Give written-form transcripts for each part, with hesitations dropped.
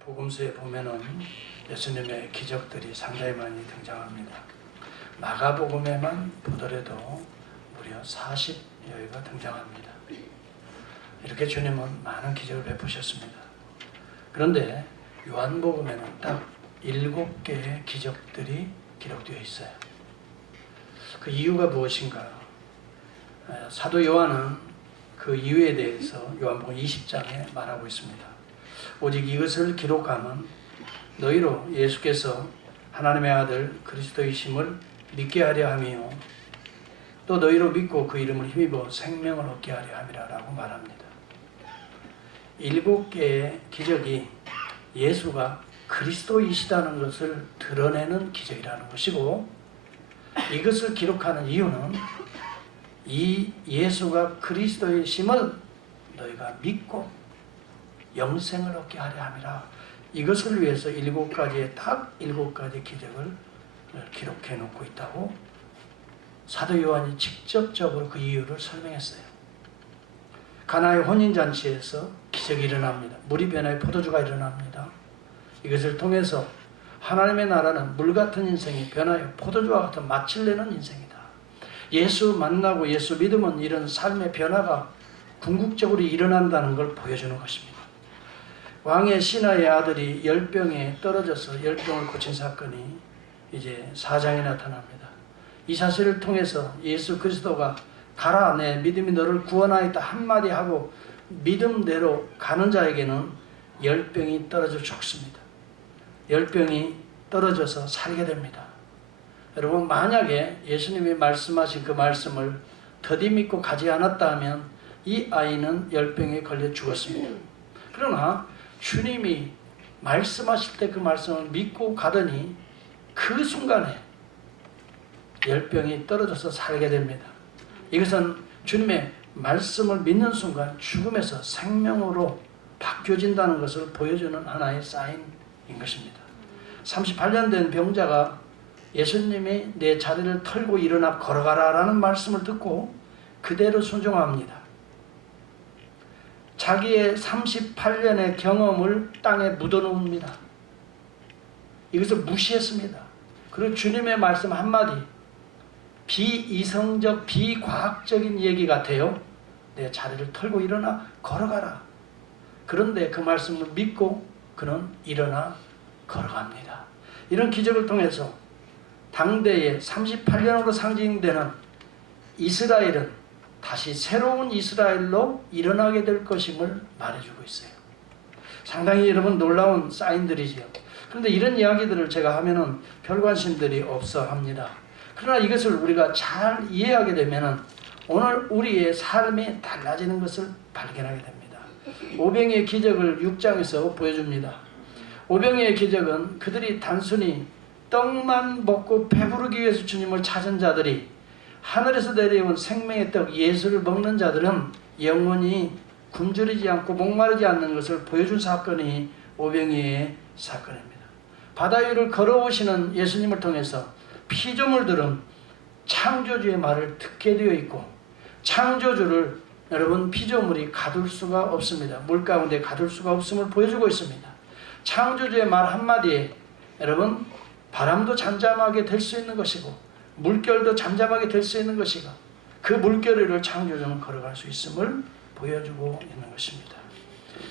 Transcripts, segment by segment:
복음서에 보면은 예수님의 기적들이 상당히 많이 등장합니다. 마가복음에만 보더라도 무려 40여회가 등장합니다. 이렇게 주님은 많은 기적을 베푸셨습니다. 그런데 요한복음에는 딱 7개의 기적들이 기록되어 있어요. 그 이유가 무엇인가? 사도 요한은 그 이유에 대해서 요한복음 20장에 말하고 있습니다. 오직 이것을 기록함은 너희로 예수께서 하나님의 아들 그리스도이심을 믿게 하려 함이요 또 너희로 믿고 그 이름을 힘입어 생명을 얻게 하려 함이라 라고 말합니다. 7개의 기적이 예수가 그리스도이시다는 것을 드러내는 기적이라는 것이고, 이것을 기록하는 이유는 이 예수가 그리스도이심을 너희가 믿고 영생을 얻게 하려 함이라. 이것을 위해서 7가지의 딱 7가지 기적을 기록해 놓고 있다고 사도 요한이 직접적으로 그 이유를 설명했어요. 가나의 혼인잔치에서 기적이 일어납니다. 물이 변하여 포도주가 일어납니다. 이것을 통해서 하나님의 나라는 물 같은 인생이 변하여 포도주와 같은 맛을 내는 인생이다. 예수 만나고 예수 믿으면 이런 삶의 변화가 궁극적으로 일어난다는 걸 보여주는 것입니다. 왕의 신하의 아들이 열병에 떨어져서 열병을 고친 사건이 이제 4장에 나타납니다. 이 사실을 통해서 예수 그리스도가 가라 내 믿음이 너를 구원하였다 한마디 하고 믿음대로 가는 자에게는 열병이 떨어져 죽습니다. 열병이 떨어져서 살게 됩니다. 여러분, 만약에 예수님이 말씀하신 그 말씀을 더디 믿고 가지 않았다 하면 이 아이는 열병에 걸려 죽었습니다. 그러나 주님이 말씀하실 때 그 말씀을 믿고 가더니 그 순간에 열병이 떨어져서 살게 됩니다. 이것은 주님의 말씀을 믿는 순간 죽음에서 생명으로 바뀌어진다는 것을 보여주는 하나의 사인인 것입니다. 38년 된 병자가 예수님이 내 자리를 털고 일어나 걸어가라 라는 말씀을 듣고 그대로 순종합니다. 자기의 38년의 경험을 땅에 묻어놓습니다. 이것을 무시했습니다. 그리고 주님의 말씀 한마디, 비이성적, 비과학적인 얘기 같아요. 내 자리를 털고 일어나 걸어가라. 그런데 그 말씀을 믿고 그는 일어나 걸어갑니다. 이런 기적을 통해서 당대의 38년으로 상징되는 이스라엘은 다시 새로운 이스라엘로 일어나게 될 것임을 말해주고 있어요. 상당히 여러분 놀라운 사인들이지요. 그런데 이런 이야기들을 제가 하면은 별 관심들이 없어 합니다. 그러나 이것을 우리가 잘 이해하게 되면은 오늘 우리의 삶이 달라지는 것을 발견하게 됩니다. 오병이의 기적을 6장에서 보여줍니다. 오병이의 기적은 그들이 단순히 떡만 먹고 배부르기 위해서 주님을 찾은 자들이 하늘에서 내려온 생명의 떡 예수를 먹는 자들은 영원히 굶주리지 않고 목마르지 않는 것을 보여준 사건이 오병이의 사건입니다. 바다 위를 걸어오시는 예수님을 통해서 피조물들은 창조주의 말을 듣게 되어 있고, 창조주를 여러분 피조물이 가둘 수가 없습니다. 물 가운데 가둘 수가 없음을 보여주고 있습니다. 창조주의 말 한마디에 여러분 바람도 잠잠하게 될 수 있는 것이고 물결도 잠잠하게 될 수 있는 것이고 그 물결 위를 창조주는 걸어갈 수 있음을 보여주고 있는 것입니다.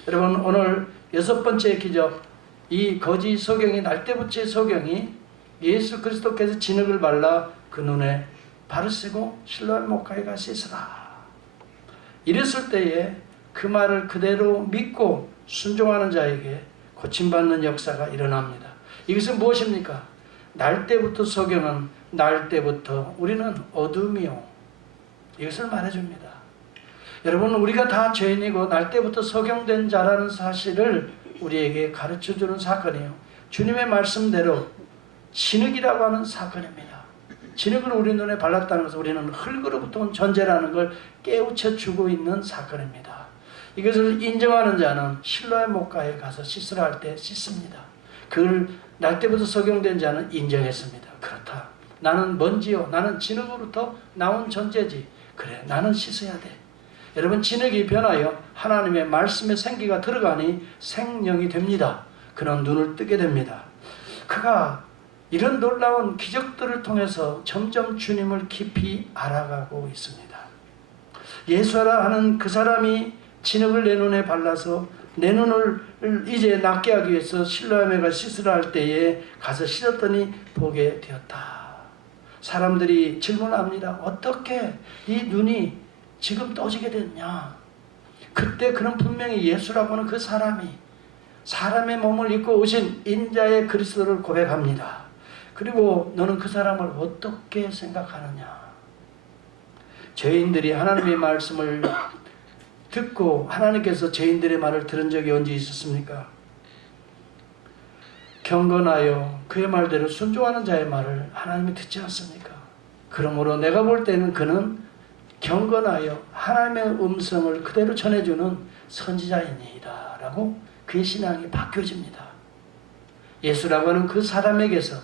여러분, 오늘 6번째 기적, 이 거짓 소경이 날때부처의 소경이 예수 그리스도께서 진흙을 발라 그 눈에 바르시고 실로암 목가에 가 씻으라. 이랬을 때에 그 말을 그대로 믿고 순종하는 자에게 고침받는 역사가 일어납니다. 이것은 무엇입니까? 날 때부터 소경은 날 때부터 우리는 어둠이요. 이것을 말해줍니다. 여러분, 우리가 다 죄인이고 날 때부터 소경된 자라는 사실을 우리에게 가르쳐주는 사건이에요. 주님의 말씀대로 진흙이라고 하는 사건입니다. 진흙을 우리 눈에 발랐다는 것은 우리는 흙으로부터 온 존재라는 걸 깨우쳐주고 있는 사건입니다. 이것을 인정하는 자는 실로의 목가에 가서 씻으라 할 때 씻습니다. 그걸 날 때부터 소경된 자는 인정했습니다. 그렇다. 나는 먼지요. 나는 진흙으로부터 나온 존재지. 그래, 나는 씻어야 돼. 여러분, 진흙이 변하여 하나님의 말씀의 생기가 들어가니 생명이 됩니다. 그는 눈을 뜨게 됩니다. 그가 이런 놀라운 기적들을 통해서 점점 주님을 깊이 알아가고 있습니다. 예수라 하는 그 사람이 진흙을 내 눈에 발라서 내 눈을 이제 낫게 하기 위해서 실로암에 가 씻으라 할 때에 가서 씻었더니 보게 되었다. 사람들이 질문합니다. 어떻게 이 눈이 지금 떠지게 됐냐? 그때 그는 분명히 예수라고 하는 그 사람이 사람의 몸을 입고 오신 인자의 그리스도를 고백합니다. 그리고 너는 그 사람을 어떻게 생각하느냐? 죄인들이 하나님의 말씀을 듣고 하나님께서 죄인들의 말을 들은 적이 언제 있었습니까? 경건하여 그의 말대로 순종하는 자의 말을 하나님이 듣지 않습니까? 그러므로 내가 볼 때는 그는 경건하여 하나님의 음성을 그대로 전해주는 선지자이니이다 라고 그의 신앙이 바뀌어집니다. 예수라고 하는 그 사람에게서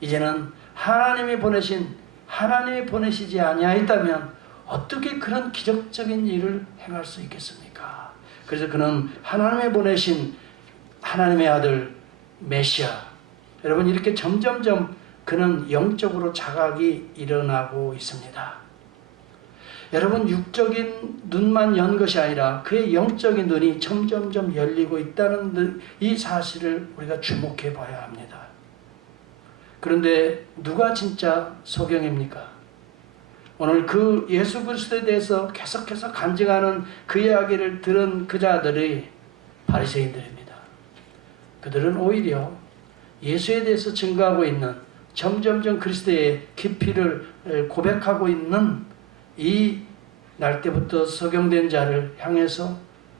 이제는 하나님이 보내시지 아니하였다면 어떻게 그런 기적적인 일을 행할 수 있겠습니까? 그래서 그는 하나님의 보내신 하나님의 아들 메시아, 여러분, 이렇게 점점점 그는 영적으로 자각이 일어나고 있습니다. 여러분, 육적인 눈만 연 것이 아니라 그의 영적인 눈이 점점점 열리고 있다는 이 사실을 우리가 주목해 봐야 합니다. 그런데 누가 진짜 소경입니까? 오늘 그 예수 그리스도에 대해서 계속해서 간증하는 그 이야기를 들은 그 자들이 바리새인들입니다. 그들은 오히려 예수에 대해서 증거하고 있는, 점점점 그리스도의 깊이를 고백하고 있는 이 날 때부터 소경된 자를 향해서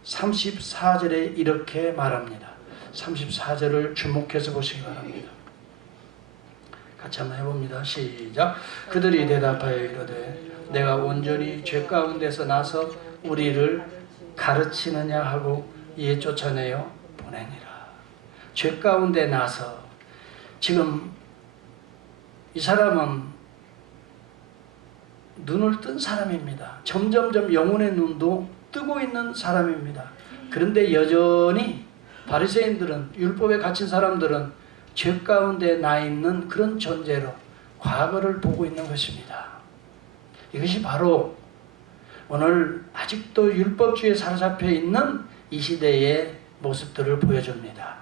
34절에 이렇게 말합니다. 34절을 주목해서 보시기 바랍니다. 같이 한번 해봅니다. 시작. 그들이 대답하여 이르되 내가 온전히 죄 가운데서 나서 우리를 가르치느냐 하고 이에 쫓아내어 보내니라. 죄 가운데 나서, 지금 이 사람은 눈을 뜬 사람입니다. 점점점 영혼의 눈도 뜨고 있는 사람입니다. 그런데 여전히 바리새인들은, 율법에 갇힌 사람들은 죄 가운데 나 있는 그런 존재로 과거를 보고 있는 것입니다. 이것이 바로 오늘 아직도 율법주의에 사로잡혀 있는 이 시대의 모습들을 보여줍니다.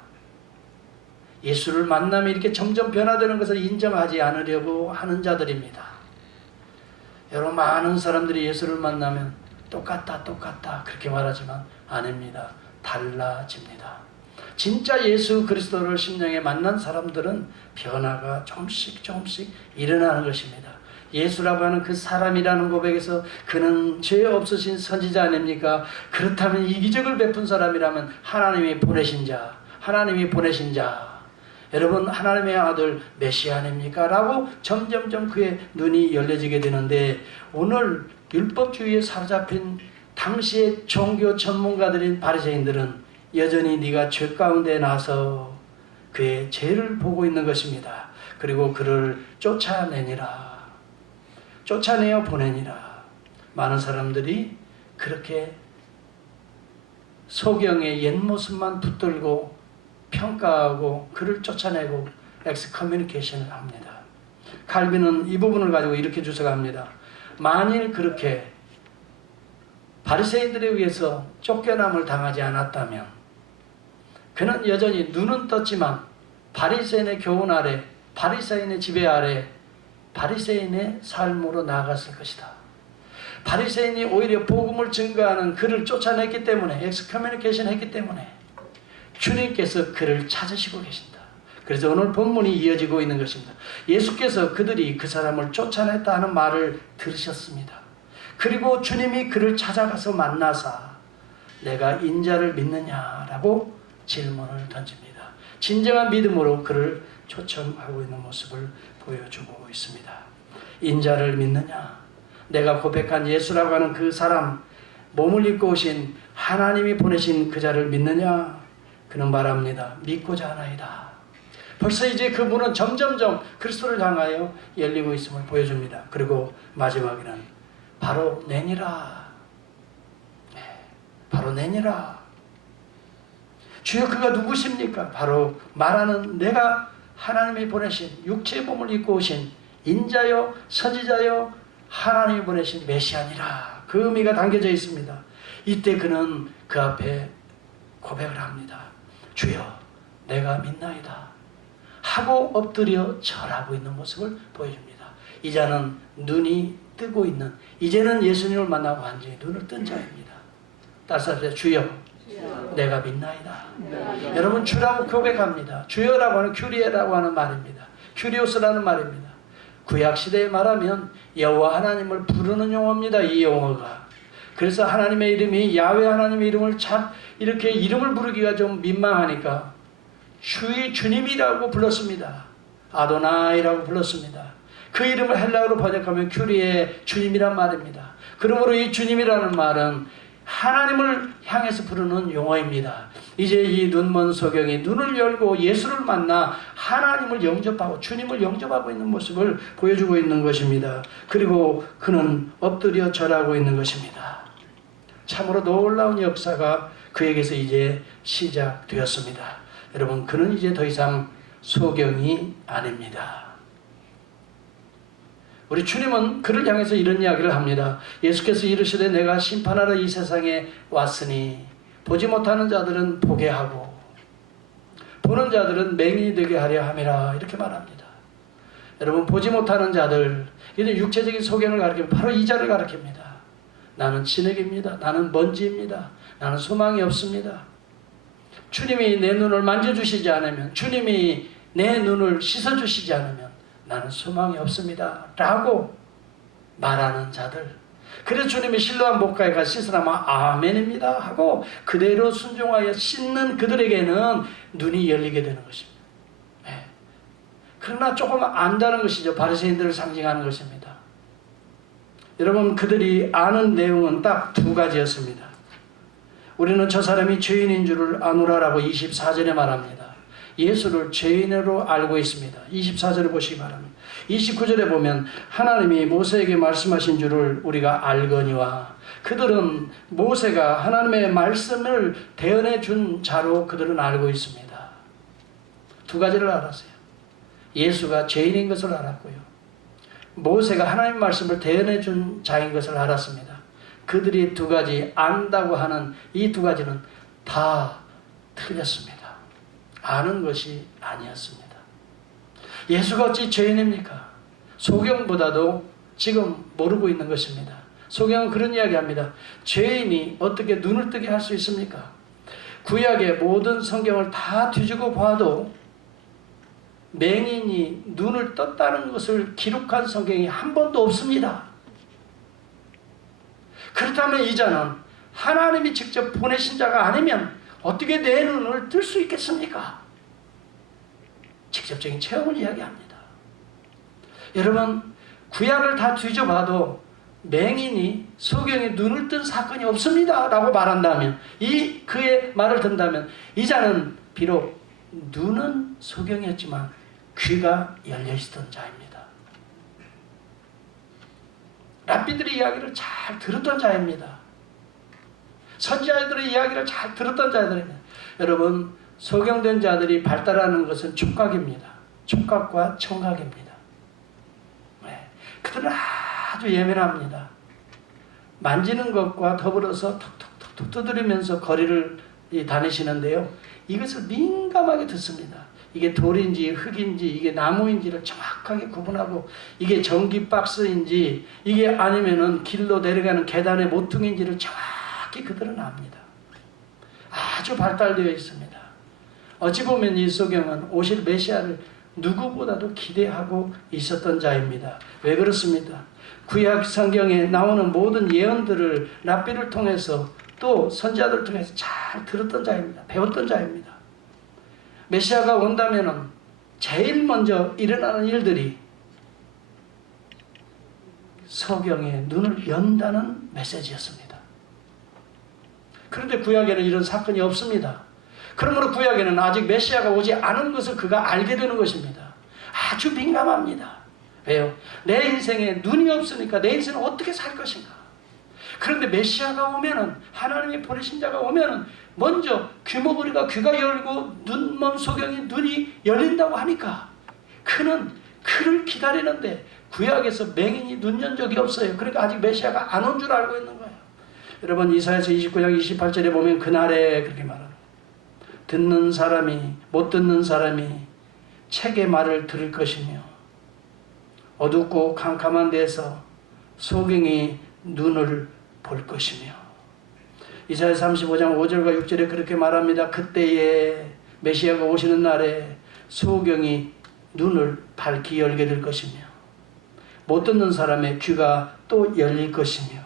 예수를 만나면 이렇게 점점 변화되는 것을 인정하지 않으려고 하는 자들입니다. 여러분, 많은 사람들이 예수를 만나면 똑같다 그렇게 말하지만 아닙니다. 달라집니다. 진짜 예수 그리스도를 심령에 만난 사람들은 변화가 조금씩 일어나는 것입니다. 예수라고 하는 그 사람이라는 고백에서 그는 죄 없으신 선지자 아닙니까? 그렇다면 이 기적을 베푼 사람이라면 하나님이 보내신 자, 여러분, 하나님의 아들 메시아 아닙니까? 라고 점점점 그의 눈이 열려지게 되는데, 오늘 율법주의에 사로잡힌 당시의 종교 전문가들인 바리새인들은 여전히 네가 죄 가운데 나서 그의 죄를 보고 있는 것입니다. 그리고 그를 쫓아내어 보내니라. 많은 사람들이 그렇게 소경의 옛 모습만 붙들고 평가하고 그를 쫓아내고 엑스커뮤니케이션을 합니다. 칼빈은 이 부분을 가지고 이렇게 주석합니다. 만일 그렇게 바리새인들에 의해서 쫓겨남을 당하지 않았다면 그는 여전히 눈은 떴지만 바리새인의 교훈 아래, 바리새인의 지배 아래, 바리새인의 삶으로 나아갔을 것이다. 바리새인이 오히려 복음을 증거하는 그를 쫓아냈기 때문에, 엑스커뮤니케이션 했기 때문에 주님께서 그를 찾으시고 계신다. 그래서 오늘 본문이 이어지고 있는 것입니다. 예수께서 그들이 그 사람을 쫓아냈다 하는 말을 들으셨습니다. 그리고 주님이 그를 찾아가서 만나사 내가 인자를 믿느냐라고 질문을 던집니다. 진정한 믿음으로 그를 초청하고 있는 모습을 보여주고 있습니다. 인자를 믿느냐? 내가 고백한 예수라고 하는 그 사람, 몸을 입고 오신 하나님이 보내신 그 자를 믿느냐? 그는 말합니다. 믿고자 하나이다. 벌써 이제 그 문은 점점점 그리스도를 향하여 열리고 있음을 보여줍니다. 그리고 마지막에는 바로 내니라. 바로 내니라. 주여 그가 누구십니까? 바로 말하는 내가 하나님이 보내신 육체의 몸을 입고 오신 인자요 선지자요 하나님이 보내신 메시아니라. 그 의미가 담겨져 있습니다. 이때 그는 그 앞에 고백을 합니다. 주여 내가 믿나이다 하고 엎드려 절하고 있는 모습을 보여줍니다. 이제는 눈이 뜨고 있는, 이제는 예수님을 만나고 완전히 눈을 뜬 자입니다. 따라서 주여 내가 믿나이다. 여러분 주라고 고백합니다. 주여라고 하는 큐리에라고 하는 말입니다. 큐리오스라는 말입니다. 구약시대에 말하면 여호와 하나님을 부르는 용어입니다. 이 용어가. 그래서 하나님의 이름이 야훼 하나님의 이름을 참 이렇게 이름을 부르기가 좀 민망하니까 주님이라고 불렀습니다. 아도나이라고 불렀습니다. 그 이름을 헬라어로 번역하면 큐리에 주님이란 말입니다. 그러므로 이 주님이라는 말은 하나님을 향해서 부르는 용어입니다. 이제 이 눈먼 소경이 눈을 열고 예수를 만나 하나님을 영접하고 주님을 영접하고 있는 모습을 보여주고 있는 것입니다. 그리고 그는 엎드려 절하고 있는 것입니다. 참으로 놀라운 역사가 그에게서 이제 시작되었습니다. 여러분 그는 이제 더 이상 소경이 아닙니다. 우리 주님은 그를 향해서 이런 이야기를 합니다. 예수께서 이르시되 내가 심판하러 이 세상에 왔으니 보지 못하는 자들은 보게 하고 보는 자들은 맹인이 되게 하려 함이라. 이렇게 말합니다. 여러분 보지 못하는 자들, 이는 육체적인 소경을 가리키면 바로 이 자를 가리킵니다. 나는 진흙입니다. 나는 먼지입니다. 나는 소망이 없습니다. 주님이 내 눈을 만져주시지 않으면, 주님이 내 눈을 씻어주시지 않으면 나는 소망이 없습니다 라고 말하는 자들, 그래서 주님이 실로암 목가에 가서 씻으라면 아멘입니다 하고 그대로 순종하여 씻는 그들에게는 눈이 열리게 되는 것입니다. 네. 그러나 조금 안다는 것이죠. 바리새인들을 상징하는 것입니다. 여러분 그들이 아는 내용은 딱 두 가지였습니다. 우리는 저 사람이 죄인인 줄을 아노라라고 24절에 말합니다. 예수를 죄인으로 알고 있습니다. 24절을 보시기 바랍니다. 29절에 보면 하나님이 모세에게 말씀하신 줄을 우리가 알거니와, 그들은 모세가 하나님의 말씀을 대언해 준 자로 그들은 알고 있습니다. 두 가지를 알았어요. 예수가 죄인인 것을 알았고요, 모세가 하나님의 말씀을 대언해 준 자인 것을 알았습니다. 그들이 두 가지 안다고 하는 이 두 가지는 다 틀렸습니다. 아는 것이 아니었습니다. 예수가 어찌 죄인입니까? 소경보다도 지금 모르고 있는 것입니다. 소경은 그런 이야기합니다. 죄인이 어떻게 눈을 뜨게 할 수 있습니까? 구약의 모든 성경을 다 뒤지고 봐도 맹인이 눈을 떴다는 것을 기록한 성경이 한 번도 없습니다. 그렇다면 이자는 하나님이 직접 보내신 자가 아니면 어떻게 내 눈을 뜰 수 있겠습니까? 직접적인 체험을 이야기합니다. 여러분 구약을 다 뒤져봐도 맹인이 소경이 눈을 뜬 사건이 없습니다 라고 말한다면, 그의 말을 든다면 이자는 비록 눈은 소경이었지만 귀가 열려있던 자입니다. 랍비들의 이야기를 잘 들었던 자입니다. 선지자들의 이야기를 잘 들었던 자들입니다. 여러분 소경된 자들이 발달하는 것은 촉각입니다. 촉각과 청각입니다. 네. 그들은 아주 예민합니다. 만지는 것과 더불어서 톡톡톡톡 두드리면서 거리를 다니시는데요, 이것을 민감하게 듣습니다. 이게 돌인지 흙인지 이게 나무인지를 정확하게 구분하고, 이게 전기 박스인지 이게 아니면은 길로 내려가는 계단의 모퉁인지를 정확히 그들은 압니다. 아주 발달되어 있습니다. 어찌 보면 이 소경은 오실 메시아를 누구보다도 기대하고 있었던 자입니다. 왜 그렇습니까? 구약 성경에 나오는 모든 예언들을 랍비를 통해서 또 선지자들을 통해서 잘 들었던 자입니다. 배웠던 자입니다. 메시아가 온다면은 제일 먼저 일어나는 일들이 소경의 눈을 연다는 메시지였습니다. 그런데 구약에는 이런 사건이 없습니다. 그러므로 구약에는 아직 메시아가 오지 않은 것을 그가 알게 되는 것입니다. 아주 민감합니다. 왜요? 내 인생에 눈이 없으니까 내 인생은 어떻게 살 것인가? 그런데 메시아가 오면은, 하나님이 보내신 자가 오면은 먼저 귀머거리가 귀가 열리고 눈먼 소경이 눈이 열린다고 하니까 그는 그를 기다리는데 구약에서 맹인이 눈 연 적이 없어요. 그러니까 아직 메시아가 안 온 줄 알고 있는 거예요. 여러분 이사야서 29장 28절에 보면 그날에 그렇게 말합니다. 듣는 사람이 못 듣는 사람이 책의 말을 들을 것이며 어둡고 캄캄한 데서 소경이 눈을 볼 것이며 이사야 35장 5절과 6절에 그렇게 말합니다. 그때에 메시아가 오시는 날에 소경이 눈을 밝히 열게 될 것이며 못 듣는 사람의 귀가 또 열릴 것이며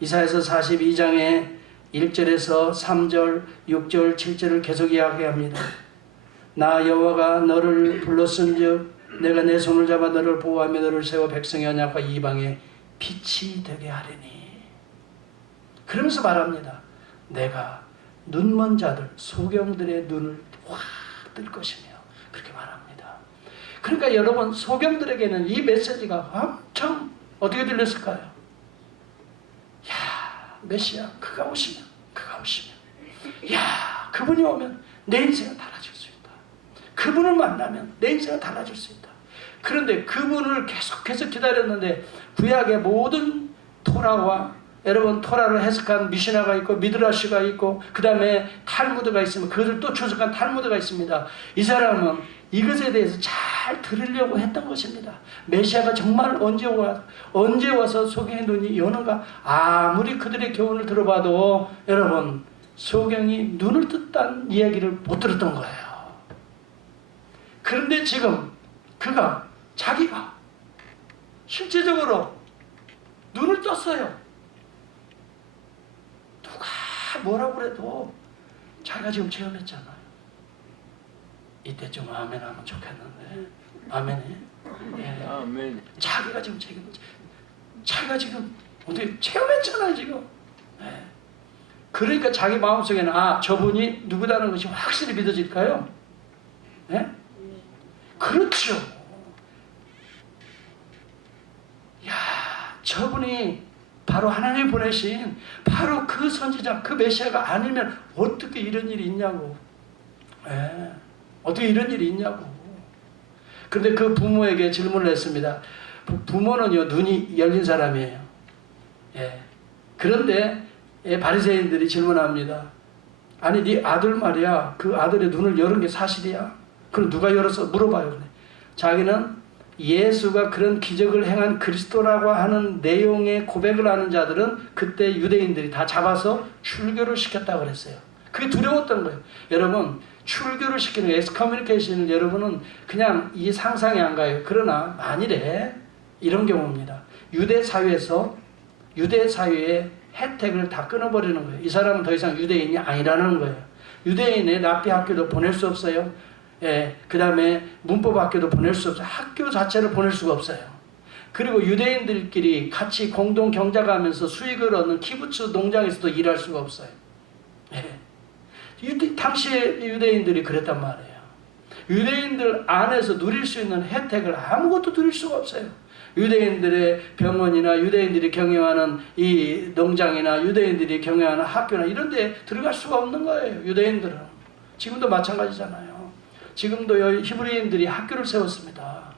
이사야서 42장에 1절에서 3절, 6절, 7절을 계속 이야기합니다. 나 여호와가 너를 불렀은즉 내가 내 손을 잡아 너를 보호하며 너를 세워 백성의 언약과 이방의 빛이 되게 하리니. 그러면서 말합니다. 내가 눈먼 자들, 소경들의 눈을 확 뜰 것이며 그렇게 말합니다. 그러니까 여러분 소경들에게는 이 메시지가 엄청 어떻게 들렸을까요? 야, 메시아 그가 오시면 야, 그분이 오면 내 인생은 달라질 수 있다. 그분을 만나면 내 인생은 달라질 수 있다. 그런데 그분을 계속해서 기다렸는데 구약의 모든 토라와 여러분 토라를 해석한 미시나가 있고 미드라시가 있고 그 다음에 탈무드가 있으면 그것을 또 주석한 탈무드가 있습니다. 이 사람은 이것에 대해서 잘 들으려고 했던 것입니다. 메시아가 정말 언제 와서 소경의 눈이 여는가. 아무리 그들의 교훈을 들어봐도 여러분 소경이 눈을 떴다는 이야기를 못 들었던 거예요. 그런데 지금 자기가 실제적으로 눈을 떴어요. 누가 뭐라고 그래도 자기가 지금 체험했잖아요. 이때 좀 아멘 하면 좋겠는데. 아멘이? 예. 아멘. 자기가 지금 자기가 지금 어떻게 체험했잖아요, 지금. 예. 그러니까 자기 마음속에는 저분이 누구다는 것이 확실히 믿어질까요? 예? 그렇죠. 야, 저분이 바로 하나님 보내신 바로 그 선지자, 그 메시아가 아니면 어떻게 이런 일이 있냐고. 예. 어떻게 이런 일이 있냐고. 그런데 그 부모에게 질문을 했습니다. 부모는요, 눈이 열린 사람이에요. 예. 그런데 바리새인들이 질문합니다. 아니, 네 아들 말이야. 그 아들의 눈을 열은 게 사실이야? 그럼 누가 열어서 물어봐요. 자기는 예수가 그런 기적을 행한 그리스도라고 하는 내용의 고백을 하는 자들은 그때 유대인들이 다 잡아서 출교를 시켰다고 그랬어요. 그게 두려웠던 거예요. 여러분, 출교를 시키는 엑스커뮤니케이션을 여러분은 그냥 이 상상이 안 가요. 그러나 만일에 이런 경우입니다. 유대 사회의 혜택을 다 끊어버리는 거예요. 이 사람은 더 이상 유대인이 아니라는 거예요. 유대인의 납비 학교도 보낼 수 없어요. 예, 그 다음에 문법 학교도 보낼 수 없어요. 학교 자체를 보낼 수가 없어요. 그리고 유대인들끼리 같이 공동 경작하면서 수익을 얻는 키부츠 농장에서도 일할 수가 없어요. 예. 당시에 유대인들이 그랬단 말이에요. 유대인들 안에서 누릴 수 있는 혜택을 아무것도 누릴 수가 없어요. 유대인들의 병원이나 유대인들이 경영하는 이 농장이나 유대인들이 경영하는 학교나 이런 데 들어갈 수가 없는 거예요. 유대인들은. 지금도 마찬가지잖아요. 지금도 히브리인들이 학교를 세웠습니다.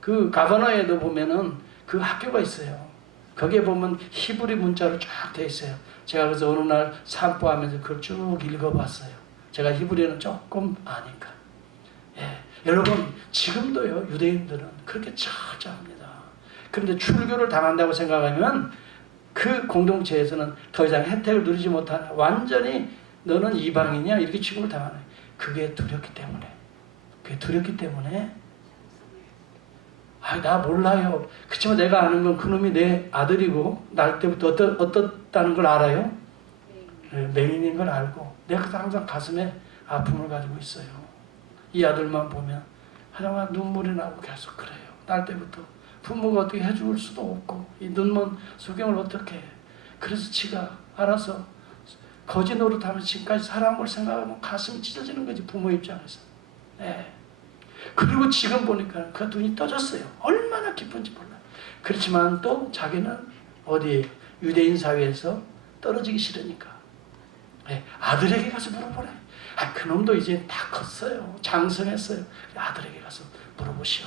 그 가버너에도 보면은 그 학교가 있어요. 거기에 보면 히브리 문자로 쫙 돼 있어요. 제가 그래서 어느 날 산보하면서 그걸 쭉 읽어봤어요. 제가 히브리어는 조금 아니까. 예. 여러분, 지금도요, 유대인들은 그렇게 처절합니다. 그런데 출교를 당한다고 생각하면 그 공동체에서는 더 이상 혜택을 누리지 못하는, 완전히 너는 이방인이야 이렇게 취급을 당하는, 그게 두렵기 때문에 나 몰라요. 그렇지만 내가 아는 건 그놈이 내 아들이고 날 때부터 어떻다는 걸 알아요. 맹인인 걸 알고 내가 항상 가슴에 아픔을 가지고 있어요. 이 아들만 보면 하여간 눈물이 나고 계속 그래요. 날 때부터 부모가 어떻게 해줄 수도 없고 이 눈먼 소경을 어떻게 해. 그래서 지가 알아서 거지 노릇하면서 지금까지 살아온 걸 생각하면 가슴이 찢어지는 거지, 부모 입장에서. 네. 그리고 지금 보니까 그 눈이 떠졌어요. 얼마나 기쁜지 몰라요. 그렇지만 또 자기는 어디 유대인 사회에서 떨어지기 싫으니까 아들에게 가서 물어보래. 그놈도 이제 다 컸어요. 장성했어요. 아들에게 가서 물어보시오.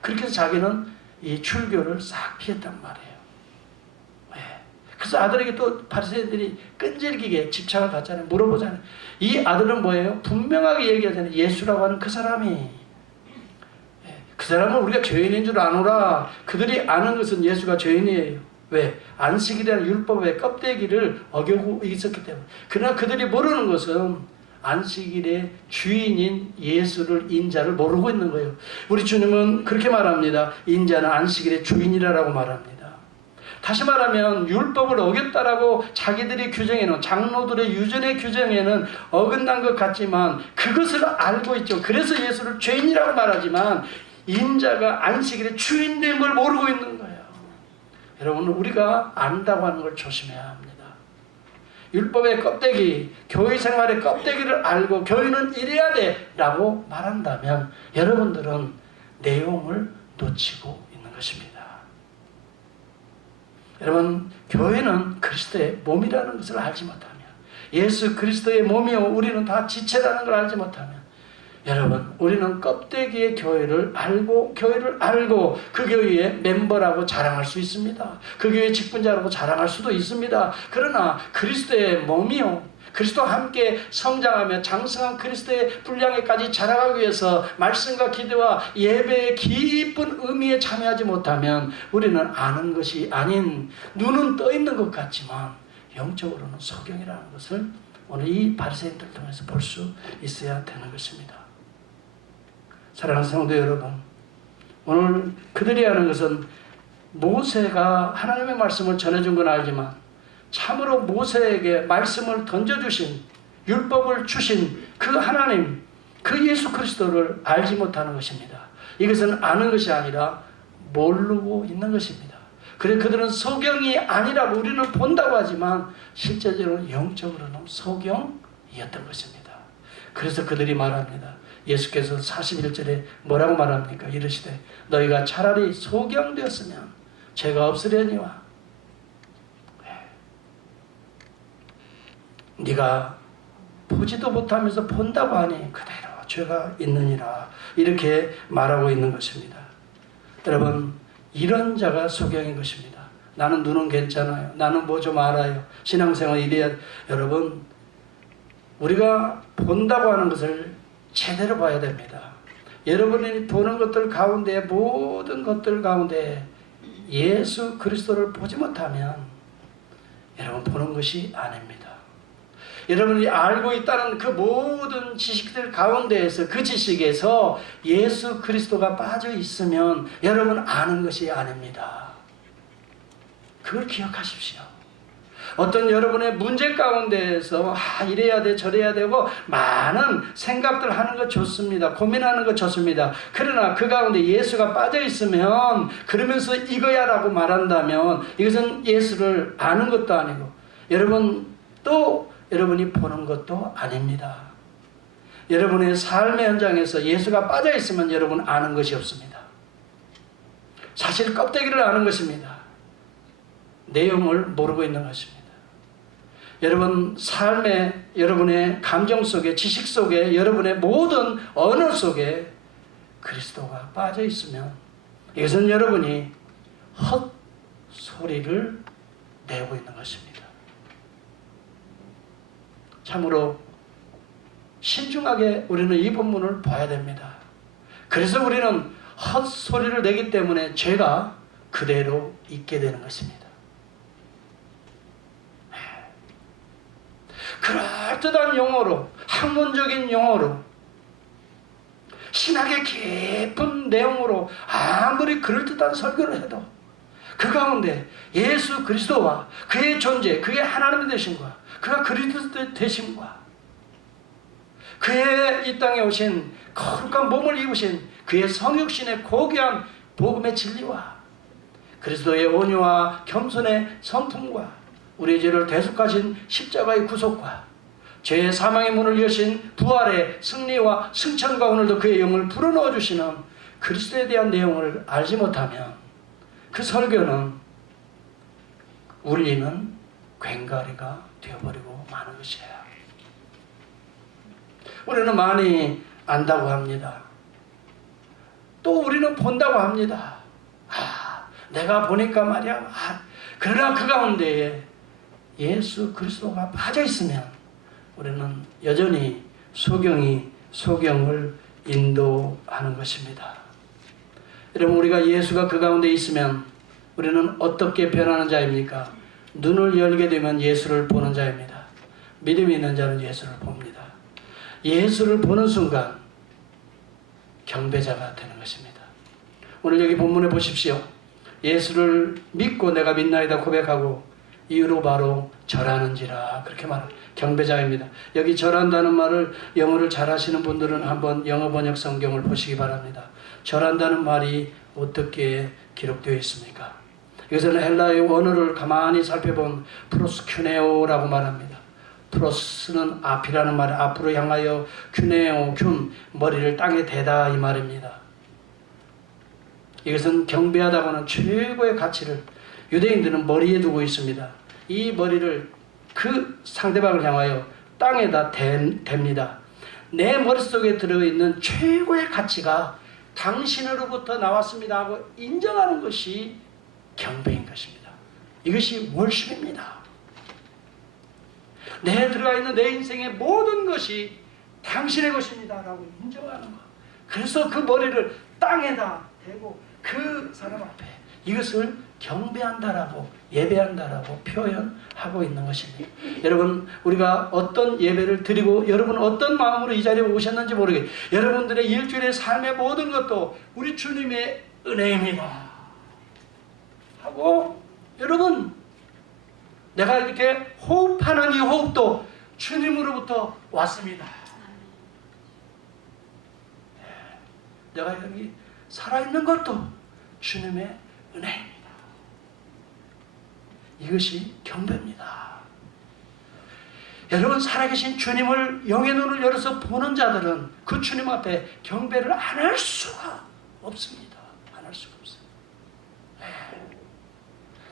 그렇게 해서 자기는 이 출교를 싹 피했단 말이에요. 그래서 아들에게 또 바리새인들이 끈질기게 집착을 갖잖아요. 물어보잖아요. 이 아들은 뭐예요? 분명하게 얘기하잖아요. 예수라고 하는 그 사람이. 그 사람은 우리가 죄인인 줄 아노라. 그들이 아는 것은 예수가 죄인이에요. 왜? 안식일이라는 율법의 껍데기를 어기고 있었기 때문에. 그러나 그들이 모르는 것은 안식일의 주인인 예수를, 인자를 모르고 있는 거예요. 우리 주님은 그렇게 말합니다. 인자는 안식일의 주인이라고 말합니다. 다시 말하면 율법을 어겼다라고 자기들이 규정해놓은, 장로들의 유전의 규정에는 어긋난 것 같지만 그것을 알고 있죠. 그래서 예수를 죄인이라고 말하지만 인자가 안식일의 주인됨을 모르고 있는 거예요. 여러분, 우리가 안다고 하는 걸 조심해야 합니다. 율법의 껍데기, 교회 생활의 껍데기를 알고 교회는 이래야 돼 라고 말한다면 여러분들은 내용을 놓치고 있는 것입니다. 여러분, 교회는 그리스도의 몸이라는 것을 알지 못하면, 예수 그리스도의 몸이요 우리는 다 지체라는 걸 알지 못하면, 여러분, 우리는 껍데기의 교회를 알고 그 교회의 멤버라고 자랑할 수 있습니다. 그 교회의 직분자라고 자랑할 수도 있습니다. 그러나 그리스도의 몸이요, 그리스도와 함께 성장하며 장성한 그리스도의 분량에까지 자라가기 위해서 말씀과 기도와 예배의 깊은 의미에 참여하지 못하면 우리는 아는 것이 아닌, 눈은 떠 있는 것 같지만 영적으로는 소경이라는 것을 오늘 이 바리새인들 통해서 볼 수 있어야 되는 것입니다. 사랑하는 성도 여러분, 오늘 그들이 하는 것은 모세가 하나님의 말씀을 전해준 건 알지만 참으로 모세에게 말씀을 던져주신, 율법을 주신 그 하나님, 그 예수 그리스도를 알지 못하는 것입니다. 이것은 아는 것이 아니라 모르고 있는 것입니다. 그래 그들은 소경이 아니라고 우리는 본다고 하지만 실제적으로 영적으로는 소경이었던 것입니다. 그래서 그들이 말합니다. 예수께서 41절에 뭐라고 말합니까? 이르시되 너희가 차라리 소경되었으면 죄가 없으려니와 네가 보지도 못하면서 본다고 하니 그대로 죄가 있느니라, 이렇게 말하고 있는 것입니다. 여러분, 이런 자가 소경인 것입니다. 나는 눈은 괜찮아요. 나는 뭐 좀 알아요. 신앙생활 이래야. 여러분, 우리가 본다고 하는 것을 제대로 봐야 됩니다. 여러분이 보는 것들 가운데, 모든 것들 가운데 예수 그리스도를 보지 못하면 여러분 보는 것이 아닙니다. 여러분이 알고 있다는 그 모든 지식들 가운데에서, 그 지식에서 예수 그리스도가 빠져 있으면 여러분 아는 것이 아닙니다. 그걸 기억하십시오. 어떤 여러분의 문제 가운데에서 이래야 돼 저래야 되고 많은 생각들 하는 것 좋습니다. 고민하는 것 좋습니다. 그러나 그 가운데 예수가 빠져 있으면, 그러면서 이거야 라고 말한다면 이것은 예수를 아는 것도 아니고 여러분 또 여러분이 보는 것도 아닙니다. 여러분의 삶의 현장에서 예수가 빠져 있으면 여러분 아는 것이 없습니다. 사실 껍데기를 아는 것입니다. 내용을 모르고 있는 것입니다. 여러분 삶의, 여러분의 감정 속에, 지식 속에, 여러분의 모든 언어 속에 그리스도가 빠져 있으면 이것은 여러분이 헛소리를 내고 있는 것입니다. 참으로 신중하게 우리는 이 본문을 봐야 됩니다. 그래서 우리는 헛소리를 내기 때문에 죄가 그대로 있게 되는 것입니다. 그럴듯한 용어로, 학문적인 용어로, 신학의 깊은 내용으로 아무리 그럴듯한 설교를 해도 그 가운데 예수 그리스도와 그의 존재, 그의 하나님 되심과 그가 그리스도 되심과 그의 이 땅에 오신 거룩한 몸을 입으신 그의 성육신의 고귀한 복음의 진리와 그리스도의 온유와 겸손의 성품과 우리의 죄를 대속하신 십자가의 구속과 죄의 사망의 문을 여신 부활의 승리와 승천과 오늘도 그의 영을 불어넣어 주시는 그리스도에 대한 내용을 알지 못하면 그 설교는 울리는 괭가리가 되어버리고 마는 것이에요. 우리는 많이 안다고 합니다. 또 우리는 본다고 합니다. 내가 보니까 말이야. 그러나 그 가운데에 예수 그리스도가 빠져 있으면 우리는 여전히 소경이 소경을 인도하는 것입니다. 여러분, 우리가 예수가 그 가운데 있으면 우리는 어떻게 변하는 자입니까? 눈을 열게 되면 예수를 보는 자입니다. 믿음이 있는 자는 예수를 봅니다. 예수를 보는 순간 경배자가 되는 것입니다. 오늘 여기 본문에 보십시오. 예수를 믿고 내가 믿나이다 고백하고 이유로 바로 절하는지라, 그렇게 말합니다. 경배자입니다. 여기 절한다는 말을 영어를 잘하시는 분들은 한번 영어 번역 성경을 보시기 바랍니다. 절한다는 말이 어떻게 기록되어 있습니까? 여기서는 헬라의 원어를 가만히 살펴본 프로스큐네오라고 말합니다. 프로스는 앞이라는 말, 앞으로 향하여, 큐네오, 균, 머리를 땅에 대다, 이 말입니다. 이것은 경배하다고는 최고의 가치를 유대인들은 머리에 두고 있습니다. 이 머리를 그 상대방을 향하여 땅에다 댑니다. 내 머릿속에 들어있는 최고의 가치가 당신으로부터 나왔습니다 하고 인정하는 것이 경배인 것입니다. 이것이 월십입니다. 내 들어가 있는 내 인생의 모든 것이 당신의 것입니다 라고 인정하는 것. 그래서 그 머리를 땅에다 대고 그 사람 앞에 이것을 경배한다라고, 예배한다라고 표현하고 있는 것입니다. 여러분, 우리가 어떤 예배를 드리고 여러분 어떤 마음으로 이 자리에 오셨는지 모르겠어요. 여러분들의 일주일의 삶의 모든 것도 우리 주님의 은혜입니다 하고, 여러분, 내가 이렇게 호흡하는 이 호흡도 주님으로부터 왔습니다. 내가 여기 살아있는 것도 주님의 은혜입니다. 이것이 경배입니다. 여러분, 살아계신 주님을 영의 눈을 열어서 보는 자들은 그 주님 앞에 경배를 안 할 수가 없습니다. 안 할 수가 없어요.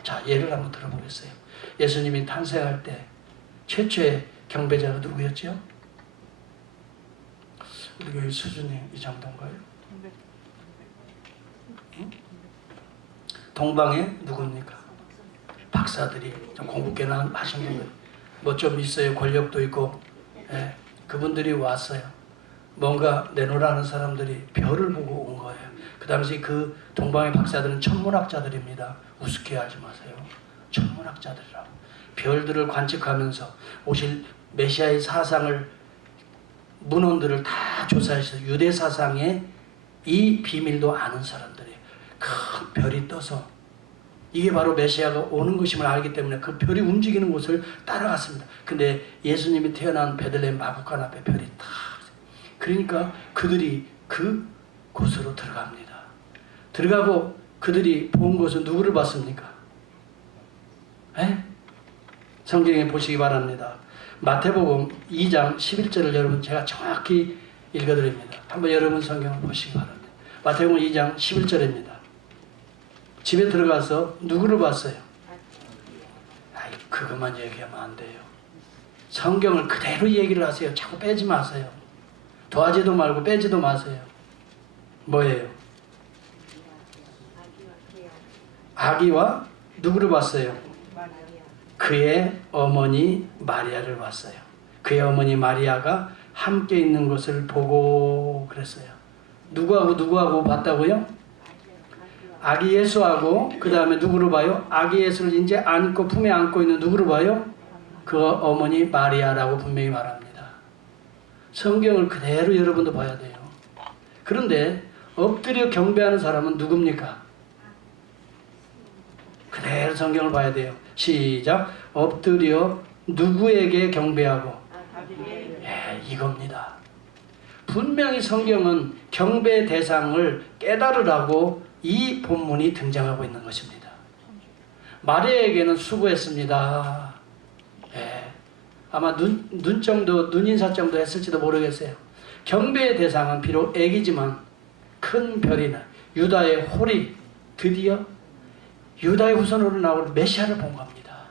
자, 예를 한번 들어보겠어요. 예수님이 탄생할 때 최초의 경배자가 누구였죠? 우리 교회 수준이 이 정도인가요? 응? 동방에 누굽니까? 박사들이 좀 공부 꽤나 하신 분들, 뭐 좀 있어요. 권력도 있고, 그분들이 왔어요. 뭔가 내놓으라는 사람들이 별을 보고 온 거예요. 그 당시 그 동방의 박사들은 천문학자들입니다. 우습게하지 마세요. 천문학자들이라고. 별들을 관측하면서 오실 메시아의 사상을, 문헌들을 다 조사해서 유대 사상의 이 비밀도 아는 사람들이에요. 큰 별이 떠서 이게 바로 메시아가 오는 것임을 알기 때문에 그 별이 움직이는 곳을 따라갔습니다. 근데 예수님이 태어난 베들레헴 마구간 앞에 별이 딱, 그러니까 그들이 그 곳으로 들어갑니다. 들어가고 그들이 본 것은 누구를 봤습니까? 성경에 보시기 바랍니다. 마태복음 2장 11절을 여러분 제가 정확히 읽어드립니다. 한번 여러분 성경을 보시기 바랍니다. 마태복음 2장 11절입니다. 집에 들어가서 누구를 봤어요? 그것만 얘기하면 안 돼요. 성경을 그대로 얘기를 하세요. 자꾸 빼지 마세요. 더하지도 말고 빼지도 마세요. 뭐예요? 아기와 누구를 봤어요? 그의 어머니 마리아를 봤어요. 그의 어머니 마리아가 함께 있는 것을 보고 그랬어요. 누구하고 봤다고요? 아기 예수하고, 그 다음에 누구를 봐요? 아기 예수를 이제 안고 품에 안고 있는 누구를 봐요? 그 어머니 마리아라고 분명히 말합니다. 성경을 그대로 여러분도 봐야 돼요. 그런데 엎드려 경배하는 사람은 누굽니까? 그대로 성경을 봐야 돼요. 시작. 엎드려 누구에게 경배하고? 이겁니다. 분명히 성경은 경배 대상을 깨달으라고 이 본문이 등장하고 있는 것입니다. 마리아에게는 수고했습니다. 아마 눈 정도, 눈인사 정도 했을지도 모르겠어요. 경배의 대상은 비록 애기지만 큰 별이나 유다의 홀이 드디어 유다의 후손으로 나올 메시아를 본 겁니다.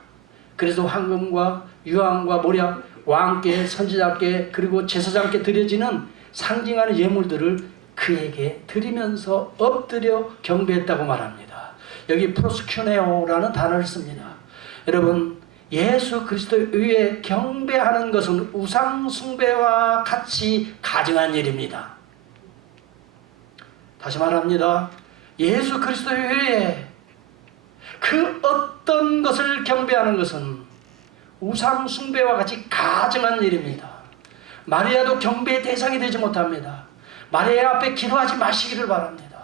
그래서 황금과 유황과 모략, 왕께, 선지자께, 그리고 제사장께 드려지는 상징하는 예물들을 그에게 드리면서 엎드려 경배했다고 말합니다. 여기 프로스큐네오라는 단어를 씁니다. 여러분, 예수 그리스도에 의해 경배하는 것은 우상 숭배와 같이 가증한 일입니다. 다시 말합니다. 예수 그리스도에 의해 그 어떤 것을 경배하는 것은 우상 숭배와 같이 가증한 일입니다. 마리아도 경배의 대상이 되지 못합니다. 마리아 앞에 기도하지 마시기를 바랍니다.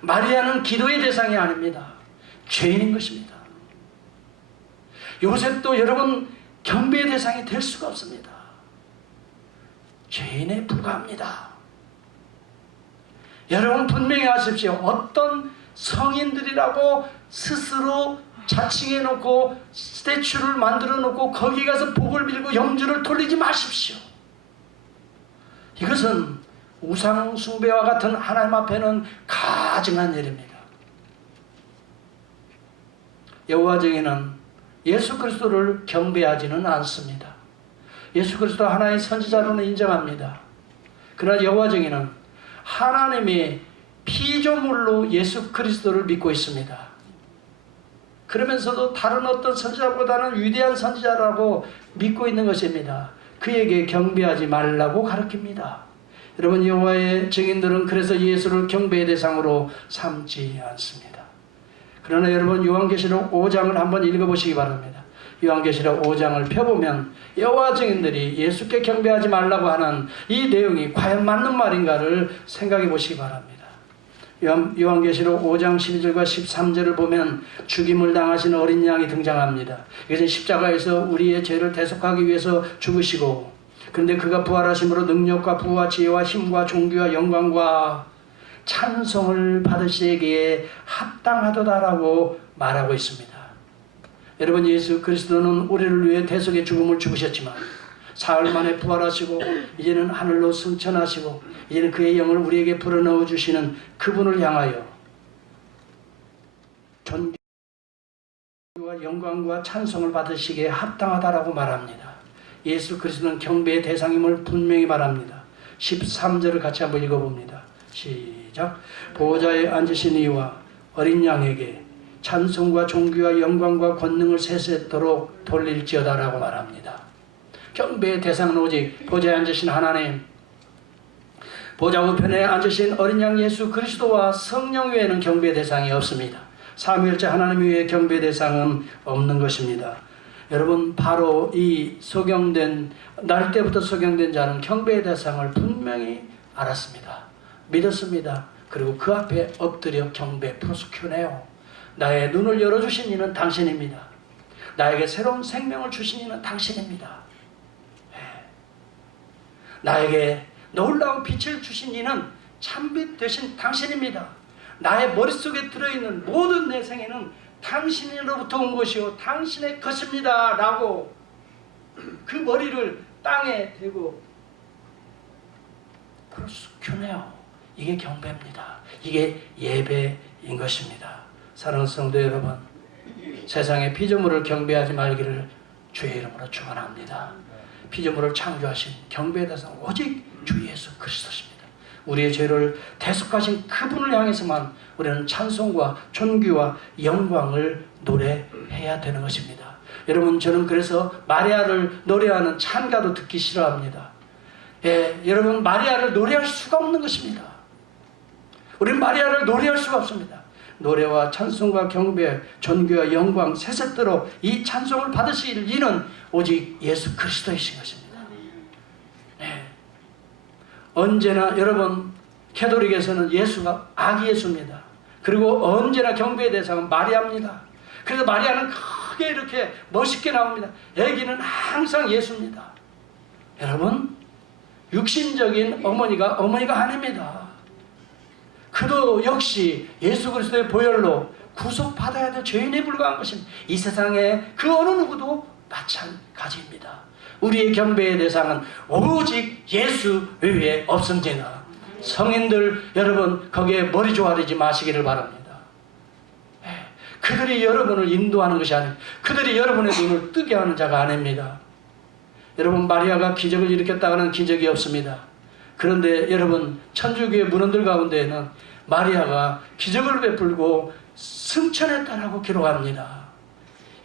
마리아는 기도의 대상이 아닙니다. 죄인인 것입니다. 요셉도 여러분 경배의 대상이 될 수가 없습니다. 죄인에 불과합니다. 여러분 분명히 아십시오. 어떤 성인들이라고 스스로 자칭해 놓고 스태츄를 만들어 놓고 거기 가서 복을 빌고 영주를 돌리지 마십시오. 이것은 우상 숭배와 같은 하나님 앞에는 가증한 일입니다. 여호와 증인은 예수 그리스도를 경배하지는 않습니다. 예수 그리스도 하나의 선지자로는 인정합니다. 그러나 여호와 증인은 하나님의 피조물로 예수 그리스도를 믿고 있습니다. 그러면서도 다른 어떤 선지자보다는 위대한 선지자라고 믿고 있는 것입니다. 그에게 경배하지 말라고 가르칩니다. 여러분, 여호와의 증인들은 그래서 예수를 경배의 대상으로 삼지 않습니다. 그러나 여러분, 요한계시록 5장을 한번 읽어보시기 바랍니다. 요한계시록 5장을 펴보면 여호와 증인들이 예수께 경배하지 말라고 하는 이 내용이 과연 맞는 말인가를 생각해 보시기 바랍니다. 요한계시록 5장 12절과 13절을 보면 죽임을 당하신 어린 양이 등장합니다. 이것은 십자가에서 우리의 죄를 대속하기 위해서 죽으시고, 그런데 그가 부활하심으로 능력과 부와 지혜와 힘과 존귀와 영광과 찬송을 받으시기에 합당하도다라고 말하고 있습니다. 여러분, 예수 그리스도는 우리를 위해 대속의 죽음을 죽으셨지만 사흘 만에 부활하시고 이제는 하늘로 승천하시고 이제는 그의 영을 우리에게 불어넣어 주시는 그분을 향하여 존귀와 영광과 찬송을 받으시기에 합당하다라고 말합니다. 예수 그리스도는 경배의 대상임을 분명히 말합니다. 13절을 같이 한번 읽어봅니다. 시작. 보호자에 앉으신 이와 어린 양에게 찬송과 존귀와 영광과 권능을 세세토록 돌릴지어다라고 말합니다. 경배의 대상은 오직 보좌에 앉으신 하나님, 보좌 우편에 앉으신 어린 양 예수 그리스도와 성령 외에는 경배의 대상이 없습니다. 삼위일체 하나님 외에 경배의 대상은 없는 것입니다. 여러분, 바로 이 소경된 날 때부터 소경된 자는 경배의 대상을 분명히 알았습니다. 믿었습니다. 그리고 그 앞에 엎드려 경배 프로스큐네오. 나의 눈을 열어주신 이는 당신입니다. 나에게 새로운 생명을 주신 이는 당신입니다. 나에게 놀라운 빛을 주신 이는 참빛 되신 당신입니다. 나의 머릿속에 들어있는 모든 내 생애는 당신으로부터 온 것이요 당신의 것입니다 라고 그 머리를 땅에 대고 프로스큐네오. 이게 경배입니다. 이게 예배인 것입니다. 사랑하는 성도 여러분, 세상의 피조물을 경배하지 말기를 주의 이름으로 축원합니다. 피조물을 창조하신 경배의 대상 오직 주 예수 그리스도십니다. 우리의 죄를 대속하신 그분을 향해서만 우리는 찬송과 존귀와 영광을 노래해야 되는 것입니다. 여러분, 저는 그래서 마리아를 노래하는 찬가도 듣기 싫어합니다. 여러분, 마리아를 노래할 수가 없는 것입니다. 우리는 마리아를 노래할 수가 없습니다. 노래와 찬송과 경배, 존귀와 영광 세세토록 이 찬송을 받으실 이는 오직 예수 그리스도이신 것입니다. 언제나 여러분, 캐톨릭에서는 예수가 아기 예수입니다. 그리고 언제나 경배의 대상은 마리아입니다. 그래서 마리아는 크게 이렇게 멋있게 나옵니다. 아기는 항상 예수입니다. 여러분, 육신적인 어머니가 아닙니다. 그도 역시 예수 그리스도의 보혈로 구속받아야 될 죄인에 불과한 것입니다. 이 세상에 그 어느 누구도 마찬가지입니다. 우리의 경배의 대상은 오직 예수 외에 없음지나 성인들 여러분, 거기에 머리 조아리지 마시기를 바랍니다. 그들이 여러분을 인도하는 것이 아닙니다. 그들이 여러분의 눈을 뜨게 하는 자가 아닙니다. 여러분, 마리아가 기적을 일으켰다고는 기적이 없습니다. 그런데 여러분, 천주교의 문헌들 가운데에는 마리아가 기적을 베풀고 승천했다라고 기록합니다.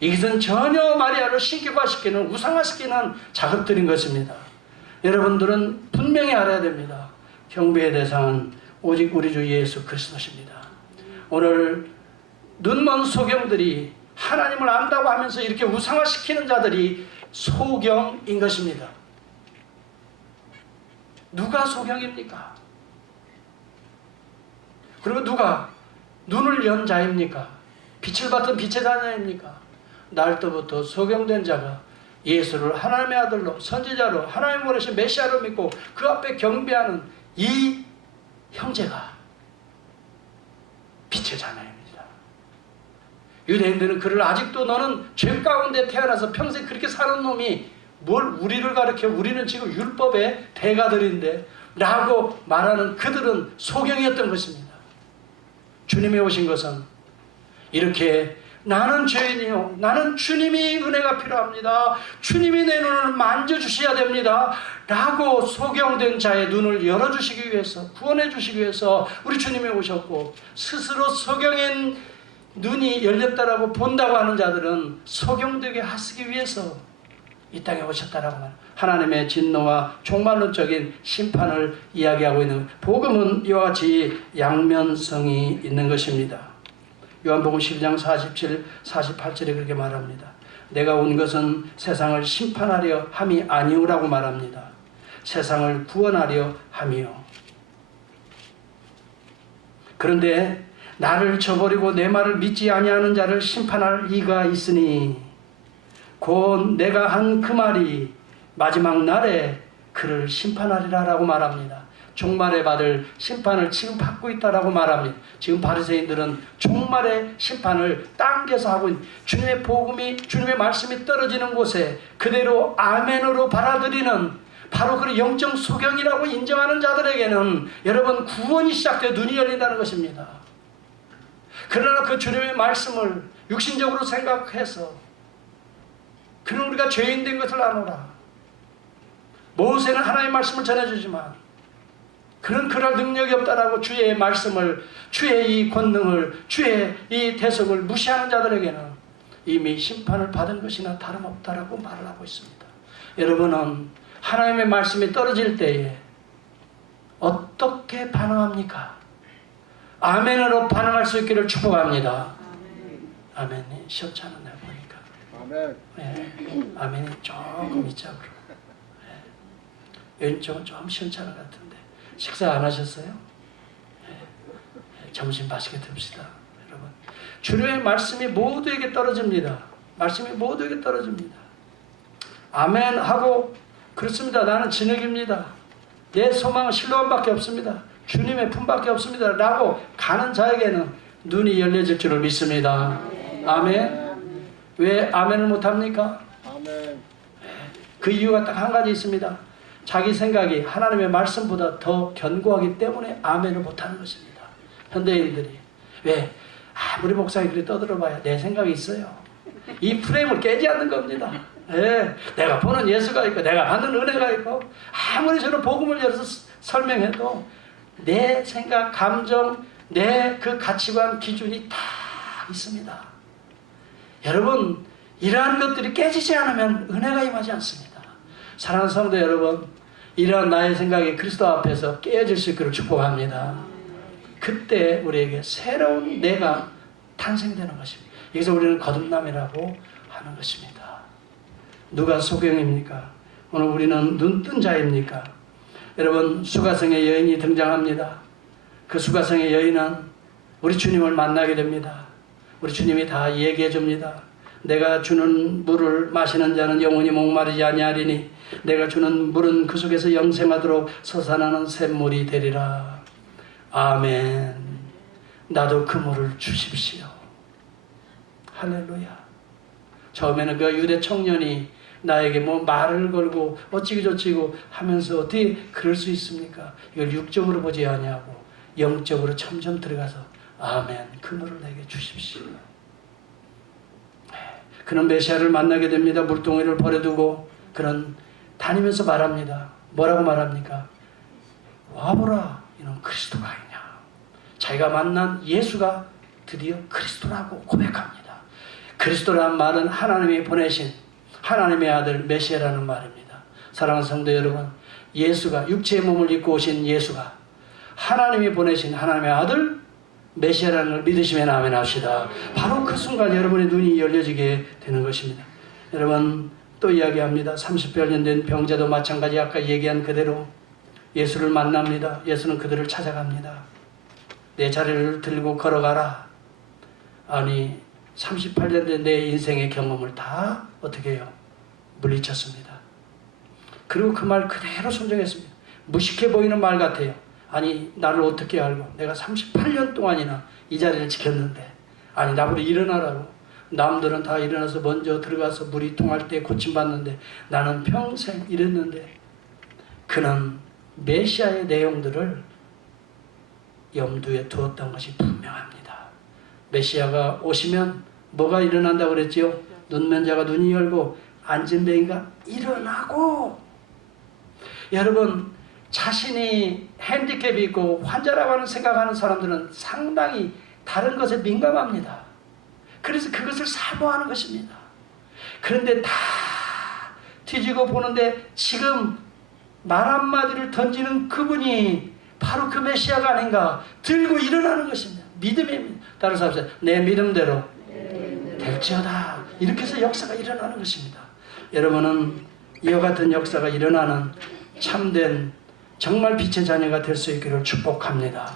이것은 전혀 마리아를 신격화시키는, 우상화시키는 작업들인 것입니다. 여러분들은 분명히 알아야 됩니다. 경배의 대상은 오직 우리 주 예수 그리스도십니다. 오늘 눈먼 소경들이 하나님을 안다고 하면서 이렇게 우상화시키는 자들이 소경인 것입니다. 누가 소경입니까? 그리고 누가 눈을 연 자입니까? 빛을 받던 빛의 자녀입니까? 날때부터 소경된 자가 예수를 하나님의 아들로, 선지자로, 하나님 보내신 메시아로 믿고 그 앞에 경배하는 이 형제가 빛의 자녀입니다. 유대인들은 그를 아직도 너는 죄 가운데 태어나서 평생 그렇게 사는 놈이 뭘 우리를 가르쳐, 우리는 지금 율법의 대가들인데 라고 말하는 그들은 소경이었던 것입니다. 주님이 오신 것은 이렇게 나는 죄인이요, 나는 주님이 은혜가 필요합니다, 주님이 내 눈을 만져주셔야 됩니다 라고 소경된 자의 눈을 열어주시기 위해서, 구원해 주시기 위해서 우리 주님이 오셨고, 스스로 소경인 눈이 열렸다라고 본다고 하는 자들은 소경되게 하시기 위해서 이 땅에 오셨다라고 말합니다. 하나님의 진노와 종말론적인 심판을 이야기하고 있는 복음은 이와 같이 양면성이 있는 것입니다. 요한복음 12장 47, 48절에 그렇게 말합니다. 내가 온 것은 세상을 심판하려 함이 아니오라고 말합니다. 세상을 구원하려 함이요. 그런데 나를 저버리고 내 말을 믿지 아니하는 자를 심판할 이가 있으니 곧 내가 한 그 말이 마지막 날에 그를 심판하리라 라고 말합니다. 종말에 받을 심판을 지금 받고 있다라고 말합니다. 지금 바리새인들은 종말의 심판을 당겨서 하고 있는, 주님의 복음이, 주님의 말씀이 떨어지는 곳에 그대로 아멘으로 받아들이는 바로 그 영적 소경이라고 인정하는 자들에게는 여러분 구원이 시작되어 눈이 열린다는 것입니다. 그러나 그 주님의 말씀을 육신적으로 생각해서 그는 우리가 죄인 된 것을 아노라. 모세는 하나님의 말씀을 전해주지만 그는 그럴 능력이 없다라고 주의 말씀을, 주의 이 권능을, 주의 이 대속을 무시하는 자들에게는 이미 심판을 받은 것이나 다름없다라고 말을 하고 있습니다. 여러분은 하나님의 말씀이 떨어질 때에 어떻게 반응합니까? 아멘으로 반응할 수 있기를 축복합니다. 아멘이 시원찮은데 보니까. 아멘. 네, 아멘이 조금 있자고. 네. 왼쪽은 좀 시원찮은 것 같은데. 식사 안 하셨어요? 네. 점심 맛있게 듭시다. 여러분, 주님의 말씀이 모두에게 떨어집니다. 말씀이 모두에게 떨어집니다. 아멘 하고 그렇습니다. 나는 진흙입니다. 내 소망은 실로암밖에 없습니다. 주님의 품밖에 없습니다 라고 가는 자에게는 눈이 열려질 줄을 믿습니다. 아멘. 왜 아멘을 못합니까? 그 이유가 딱 한 가지 있습니다. 자기 생각이 하나님의 말씀보다 더 견고하기 때문에 아멘을 못하는 것입니다. 현대인들이. 왜? 아무리 목사님 그리 떠들어봐야 내 생각이 있어요. 이 프레임을 깨지 않는 겁니다. 네, 내가 보는 예수가 있고 내가 받는 은혜가 있고 아무리 저는 복음을 열어서 설명해도 내 생각, 감정, 내 그 가치관, 기준이 다 있습니다. 여러분, 이러한 것들이 깨지지 않으면 은혜가 임하지 않습니다. 사랑하는 성도 여러분, 이러한 나의 생각이 그리스도 앞에서 깨어질 수 있기를 축복합니다. 그때 우리에게 새로운 내가 탄생되는 것입니다. 여기서 우리는 거듭남이라고 하는 것입니다. 누가 소경입니까? 오늘 우리는 눈뜬 자입니까? 여러분, 수가성의 여인이 등장합니다. 그 수가성의 여인은 우리 주님을 만나게 됩니다. 우리 주님이 다 얘기해 줍니다. 내가 주는 물을 마시는 자는 영원히 목마르지 아니하리니 내가 주는 물은 그 속에서 영생하도록 솟아나는 샘물이 되리라. 아멘. 나도 그 물을 주십시오. 할렐루야. 처음에는 그 유대 청년이 나에게 뭐 말을 걸고 어찌고 저찌고 하면서 어떻게 그럴 수 있습니까? 이걸 육적으로 보지 아니하고 영적으로 점점 들어가서 아멘, 그 물을 내게 주십시오. 그는 메시아를 만나게 됩니다. 물동이를 버려두고 그는 다니면서 말합니다. 뭐라고 말합니까? 와보라, 이는 그리스도가 아니냐. 자기가 만난 예수가 드디어 그리스도라고 고백합니다. 그리스도라는 말은 하나님이 보내신 하나님의 아들 메시아라는 말입니다. 사랑하는 성도 여러분, 예수가 육체의 몸을 입고 오신 예수가 하나님이 보내신 하나님의 아들 메시아라는 걸 믿으시면 아멘 합시다. 바로 그 순간 여러분의 눈이 열려지게 되는 것입니다. 여러분 또 이야기합니다. 30여 년 된 병자도 마찬가지 아까 얘기한 그대로 예수를 만납니다. 예수는 그들을 찾아갑니다. 내 자리를 들고 걸어가라. 아니 38년 된 내 인생의 경험을 다 어떻게 해요? 물리쳤습니다. 그리고 그 말 그대로 순종했습니다. 무식해 보이는 말 같아요. 아니 나를 어떻게 알고 내가 38년 동안이나 이 자리를 지켰는데 아니 나보고 일어나라고. 남들은 다 일어나서 먼저 들어가서 물이 통할 때 고침받는데 나는 평생 이랬는데 그는 메시아의 내용들을 염두에 두었던 것이 분명합니다. 메시아가 오시면 뭐가 일어난다고 그랬지요? 눈먼 자가 눈이 열고 앉은 뱅이가 일어나고. 여러분 자신이 핸디캡이 있고 환자라고 하는 생각하는 사람들은 상당히 다른 것에 민감합니다. 그래서 그것을 사모하는 것입니다. 그런데 다 뒤지고 보는데 지금 말 한마디를 던지는 그분이 바로 그 메시아가 아닌가. 들고 일어나는 것입니다. 믿음입니다. 따라서 합시다. 내 믿음대로 될지어다. 이렇게 해서 역사가 일어나는 것입니다. 여러분은 이와 같은 역사가 일어나는 참된 정말 빛의 자녀가 될 수 있기를 축복합니다.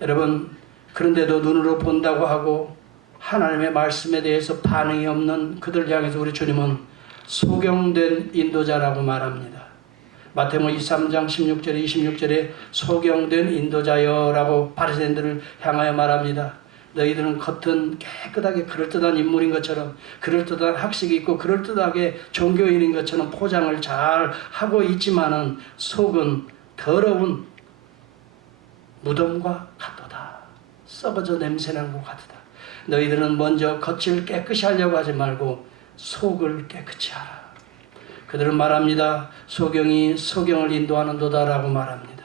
여러분 그런데도 눈으로 본다고 하고 하나님의 말씀에 대해서 반응이 없는 그들 향해서 우리 주님은 소경된 인도자라고 말합니다. 마태복음 23장 16절에 26절에 소경된 인도자여라고 바리새인들을 향하여 말합니다. 너희들은 겉은 깨끗하게 그럴듯한 인물인 것처럼 그럴듯한 학식이 있고 그럴듯하게 종교인인 것처럼 포장을 잘 하고 있지만은 속은 더러운 무덤과 같도다. 썩어져 냄새나는 것 같다. 너희들은 먼저 겉을 깨끗이 하려고 하지 말고 속을 깨끗이 하라. 그들은 말합니다. 소경이 소경을 인도하는도다라고 말합니다.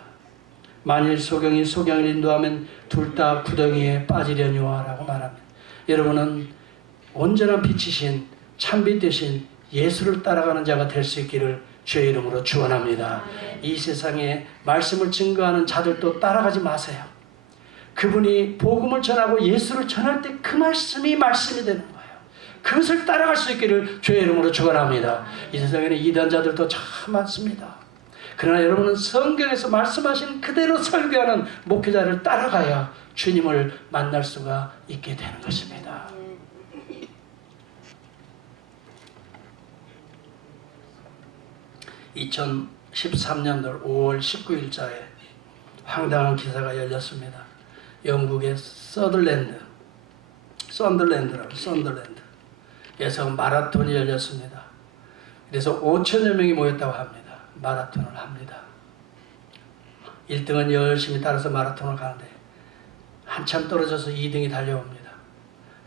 만일 소경이 소경을 인도하면 둘 다 구덩이에 빠지려니와 라고 말합니다. 여러분은 온전한 빛이신 참빛 되신 예수를 따라가는 자가 될 수 있기를 주의 이름으로 축원합니다. 이 세상에 말씀을 증거하는 자들도 따라가지 마세요. 그분이 복음을 전하고 예수를 전할 때 그 말씀이 말씀이 되는 거예요. 그것을 따라갈 수 있기를 주의 이름으로 축원합니다. 이 세상에는 이단자들도 참 많습니다. 그러나 여러분은 성경에서 말씀하신 그대로 설교하는 목회자를 따라가야 주님을 만날 수가 있게 되는 것입니다. (2013년도 5월 19일자에) 황당한 기사가 열렸습니다. 영국의 썬더랜드에서 마라톤이 열렸습니다. 그래서 5천여 명이 모였다고 합니다. 마라톤을 합니다. 1등은 열심히 따라서 마라톤을 가는데 한참 떨어져서 2등이 달려옵니다.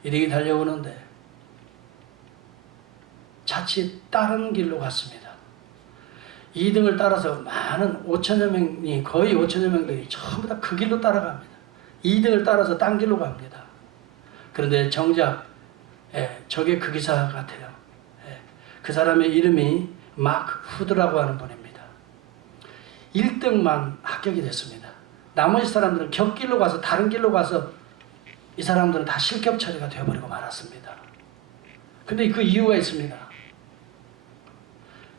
2등이 달려오는데 자칫 다른 길로 갔습니다. 2등을 따라서 많은 5천여 명이 거의 5천여 명들이 전부 다 그 길로 따라갑니다. 2등을 따라서 딴 길로 갑니다. 그런데 정작 저게 그 기사 같아요. 그 사람의 이름이 마크 후드라고 하는 분입니다. 1등만 합격이 됐습니다. 나머지 사람들은 곁길로 가서 다른 길로 가서 이 사람들은 다 실격 처리가 되어버리고 말았습니다. 근데 그 이유가 있습니다.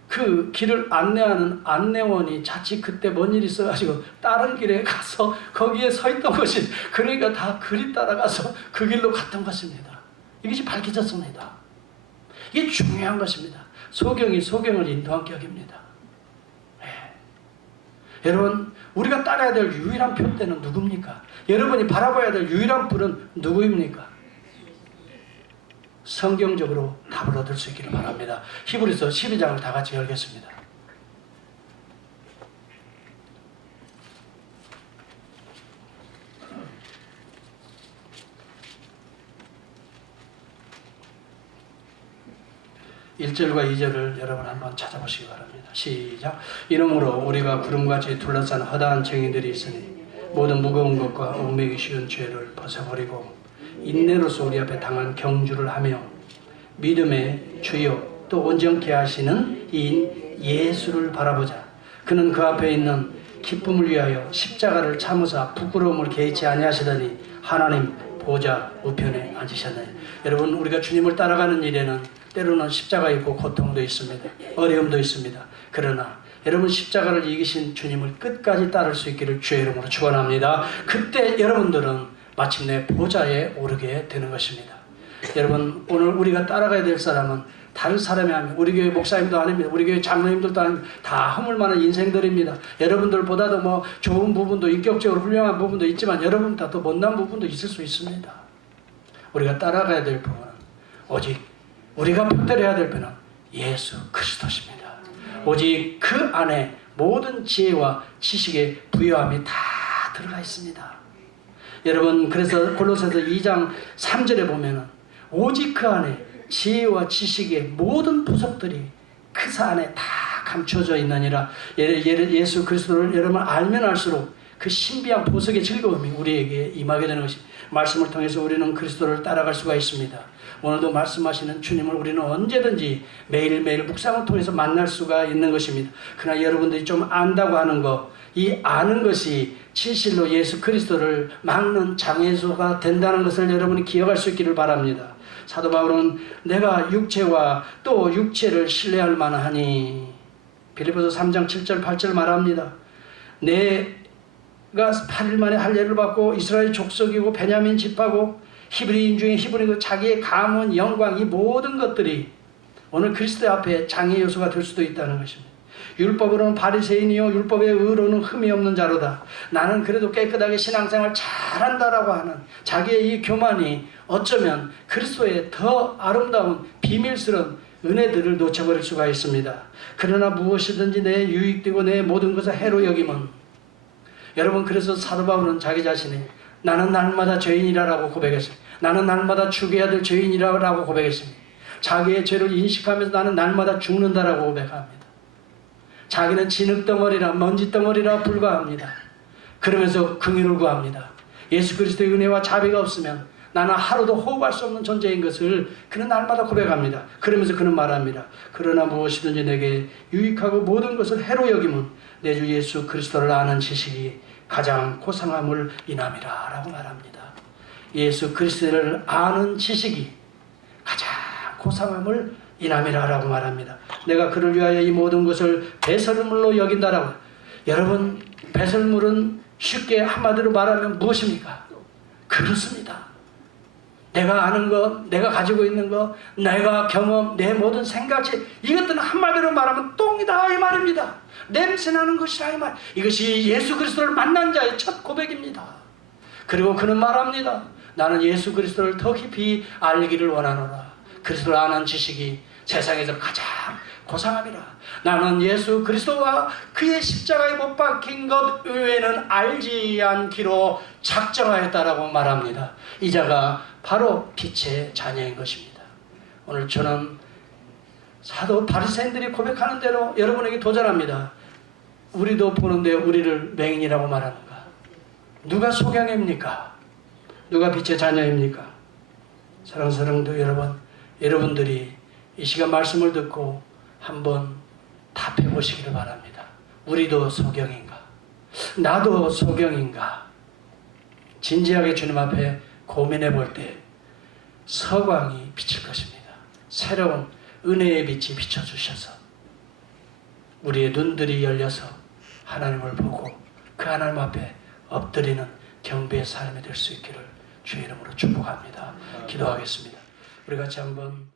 그 길을 안내하는 안내원이 자칫 그때 뭔 일이 있어가지고 다른 길에 가서 거기에 서 있던 것이, 그러니까 다 그리 따라가서 그 길로 갔던 것입니다. 이것이 밝혀졌습니다. 이게 중요한 것입니다. 소경이 소경을 인도한 격입니다. 여러분, 우리가 따라야 될 유일한 표대는 누굽니까? 여러분이 바라봐야 될 유일한 불은 누구입니까? 성경적으로 답을 얻을 수 있기를 바랍니다. 히브리서 12장을 다 같이 열겠습니다. 1절과 2절을 여러분 한번 찾아보시기 바랍니다. 시작. 이러므로 우리가 구름같이 둘러싼 허다한 증인들이 있으니 모든 무거운 것과 얽매기 쉬운 죄를 벗어버리고 인내로서 우리 앞에 당한 경주를 하며 믿음의 주요 또 온전케 하시는 이인 예수를 바라보자. 그는 그 앞에 있는 기쁨을 위하여 십자가를 참으사 부끄러움을 개의치 아니하시더니 하나님 보좌 우편에 앉으셨네. 여러분, 우리가 주님을 따라가는 일에는 때로는 십자가 있고 고통도 있습니다. 어려움도 있습니다. 그러나 여러분, 십자가를 이기신 주님을 끝까지 따를 수 있기를 주의 이름으로 축원합니다. 그때 여러분들은 마침내 보좌에 오르게 되는 것입니다. 여러분, 오늘 우리가 따라가야 될 사람은 다른 사람이 아니면 우리 교회 목사님도 아닙니다. 우리 교회 장로님들도 아닙니다. 다 허물만한 인생들입니다. 여러분들보다도 뭐 좋은 부분도, 인격적으로 훌륭한 부분도 있지만 여러분보다 더 못난 부분도 있을 수 있습니다. 우리가 따라가야 될 부분은 오직 우리가 붙들어야 될 분은 예수 그리스도십니다. 오직 그 안에 모든 지혜와 지식의 부요함이 다 들어가 있습니다. 여러분, 그래서 골로새서 2장 3절에 보면은 오직 그 안에 지혜와 지식의 모든 부속들이 그 안에 다 감춰져 있느니라. 예수 그리스도를 여러분 알면 알수록 그 신비한 보석의 즐거움이 우리에게 임하게 되는 것이, 말씀을 통해서 우리는 그리스도를 따라갈 수가 있습니다. 오늘도 말씀하시는 주님을 우리는 언제든지 매일매일 묵상을 통해서 만날 수가 있는 것입니다. 그러나 여러분들이 좀 안다고 하는 것, 이 아는 것이 진실로 예수 그리스도를 막는 장애소가 된다는 것을 여러분이 기억할 수 있기를 바랍니다. 사도 바울은 내가 육체와 또 육체를 신뢰할 만하니, 빌립보서 3장 7절 8절 말합니다. 내가 8일 만에 할례를 받고 이스라엘 족속이고 베냐민 집하고 히브리인 중에 히브리고 자기의 가문, 영광, 이 모든 것들이 오늘 그리스도 앞에 장애 요소가 될 수도 있다는 것입니다. 율법으로는 바리새인이요 율법의 의로는 흠이 없는 자로다. 나는 그래도 깨끗하게 신앙생활 잘한다라고 하는 자기의 이 교만이 어쩌면 그리스도의 더 아름다운 비밀스러운 은혜들을 놓쳐버릴 수가 있습니다. 그러나 무엇이든지 내 유익되고 내 모든 것을 해로 여김은, 여러분, 그래서 사도 바울은 자기 자신이 나는 날마다 죄인이라고 고백했습니다. 나는 날마다 죽여야 될 죄인이라고 고백했습니다. 자기의 죄를 인식하면서 나는 날마다 죽는다라고 고백합니다. 자기는 진흙덩어리라 먼지덩어리라 불과합니다. 그러면서 긍휼을 구합니다. 예수 그리스도의 은혜와 자비가 없으면 나는 하루도 호흡할 수 없는 존재인 것을 그는 날마다 고백합니다. 그러면서 그는 말합니다. 그러나 무엇이든지 내게 유익하고 모든 것을 해로 여김은 내 주 예수 그리스도를 아는 지식이 가장 고상함을 인함이라 라고 말합니다. 예수 그리스도를 아는 지식이 가장 고상함을 인함이라 라고 말합니다. 내가 그를 위하여 이 모든 것을 배설물로 여긴다라고. 여러분, 배설물은 쉽게 한마디로 말하면 무엇입니까? 그렇습니다. 내가 아는 것, 내가 가지고 있는 것, 내가 경험, 내 모든 생각지, 이것들은 한마디로 말하면 똥이다 이 말입니다. 냄새나는 것이라 이 말. 이것이 예수 그리스도를 만난 자의 첫 고백입니다. 그리고 그는 말합니다. 나는 예수 그리스도를 더 깊이 알기를 원하노라. 그리스도를 아는 지식이 세상에서 가장 고상함이라. 나는 예수 그리스도와 그의 십자가에 못 박힌 것 외에는 알지 않기로 작정하였다라고 말합니다. 이 자가 바로 빛의 자녀인 것입니다. 오늘 저는 사도 바리새인들이 고백하는 대로 여러분에게 도전합니다. 우리도 보는데 우리를 맹인이라고 말하는가? 누가 소경입니까? 누가 빛의 자녀입니까? 사랑하는 성도 여러분, 여러분들이 이 시간 말씀을 듣고 한번 답해보시기를 바랍니다. 우리도 소경인가? 나도 소경인가? 진지하게 주님 앞에 고민해 볼 때 서광이 비칠 것입니다. 새로운 은혜의 빛이 비춰주셔서 우리의 눈들이 열려서 하나님을 보고 그 하나님 앞에 엎드리는 경배의 삶이 될 수 있기를 주의 이름으로 축복합니다. 기도하겠습니다. 우리 같이 한번